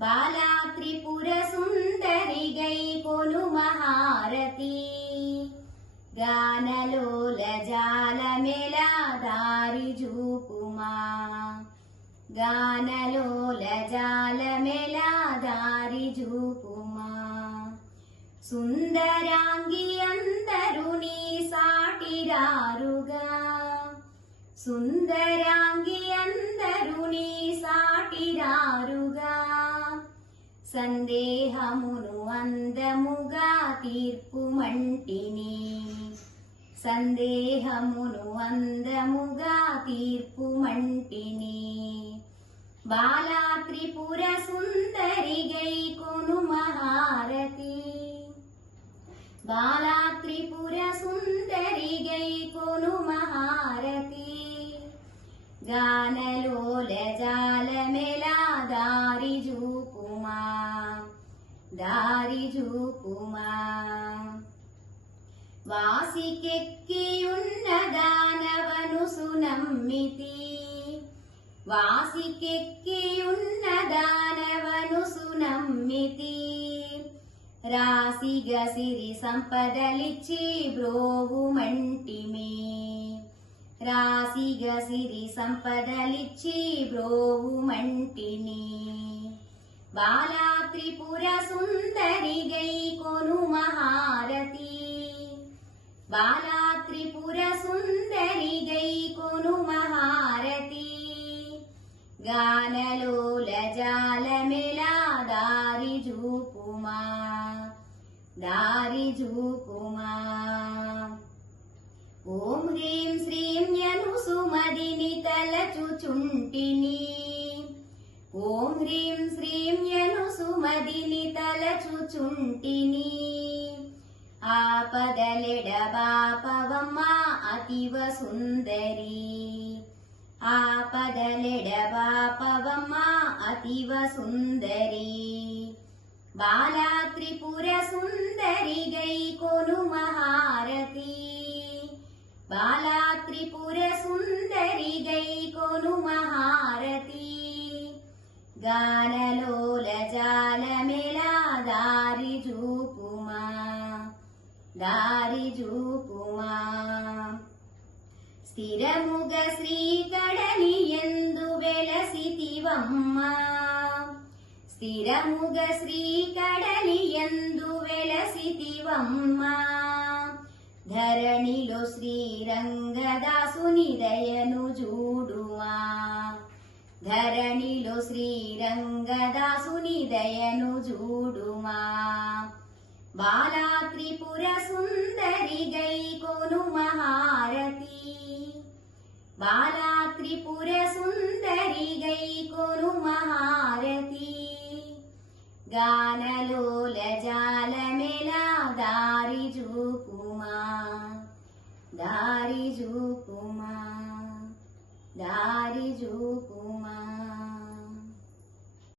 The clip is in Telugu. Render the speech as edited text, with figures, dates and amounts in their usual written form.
बाला त्रिपुर सुंदरी गैकोनु महारती गानलोल जाल मेला दारी जूपुमा गानलोल जाल मेला दारी जूपुमा सुंदरांगी अंदरु नी साटिरारुगा सुंदरांगी अंदरु नी साटिरारुगा సందేహమును అందముగా తీర్పు మంటిని సందేహమును అందముగా తీర్పు మంటిని బాలా త్రిపుర సుందరి గైకొను మహారతి బాలా త్రిపుర సుందరి గైకొను మహారతి గానలోల జాలమెలా దారి జూపుమా దారి జూపుమా వాసికెక్కియున్న దానవను సునమ్మితి వాసికెక్కియున్న దానవను సునమ్మితి రాశిగా సిరి సంపదలిచ్చి బ్రోవు మంటిమి రాశిగా సిరి సంపదలిచ్చి బ్రోవు మంటిని బాలా త్రిపుర సుందరి గైకొను మహారతి బాలా త్రిపుర సుందరి గైకొను మహారతి గానలోల జాలమెలా దారి జూపుమా దారి జూపుమా ఓం హ్రీం శ్రీం యను సుమదిని తలచుచుంటిని ఓం హ్రీం శ్రీం యను సుమదిని తలచుచుంటిని ఆపదలెడబాపవమ్మ అతివ సుందరి ఆపదలెడబాపవమ్మ అతివ సుందరి బాలా త్రిపుర సుందరి గైకొను మహారతి బాలా త్రిపుర సుందరి గైకొను మహారతి గానలోల జాలమెలా దారి జూపుమా దారి జూపుమా స్థిరముగ శ్రీకడలి ఎందు వెలసితివమ్మ స్థిరముగ శ్రీకడలి ఎందు వెలసితివమ్మ ధరణిలో శ్రీరంగదాసుని దయను జూడుమా ధరణిలో శ్రీరంగదాసుని దయను జూడుమా బాలా త్రిపుర సుందరి గైకొను మహారతి బాలా త్రిపుర సుందరి గైకొను మహారతి గానలోల జాలమెలా దారి జూపుమా దారి జూపుమా దారి జూపుమా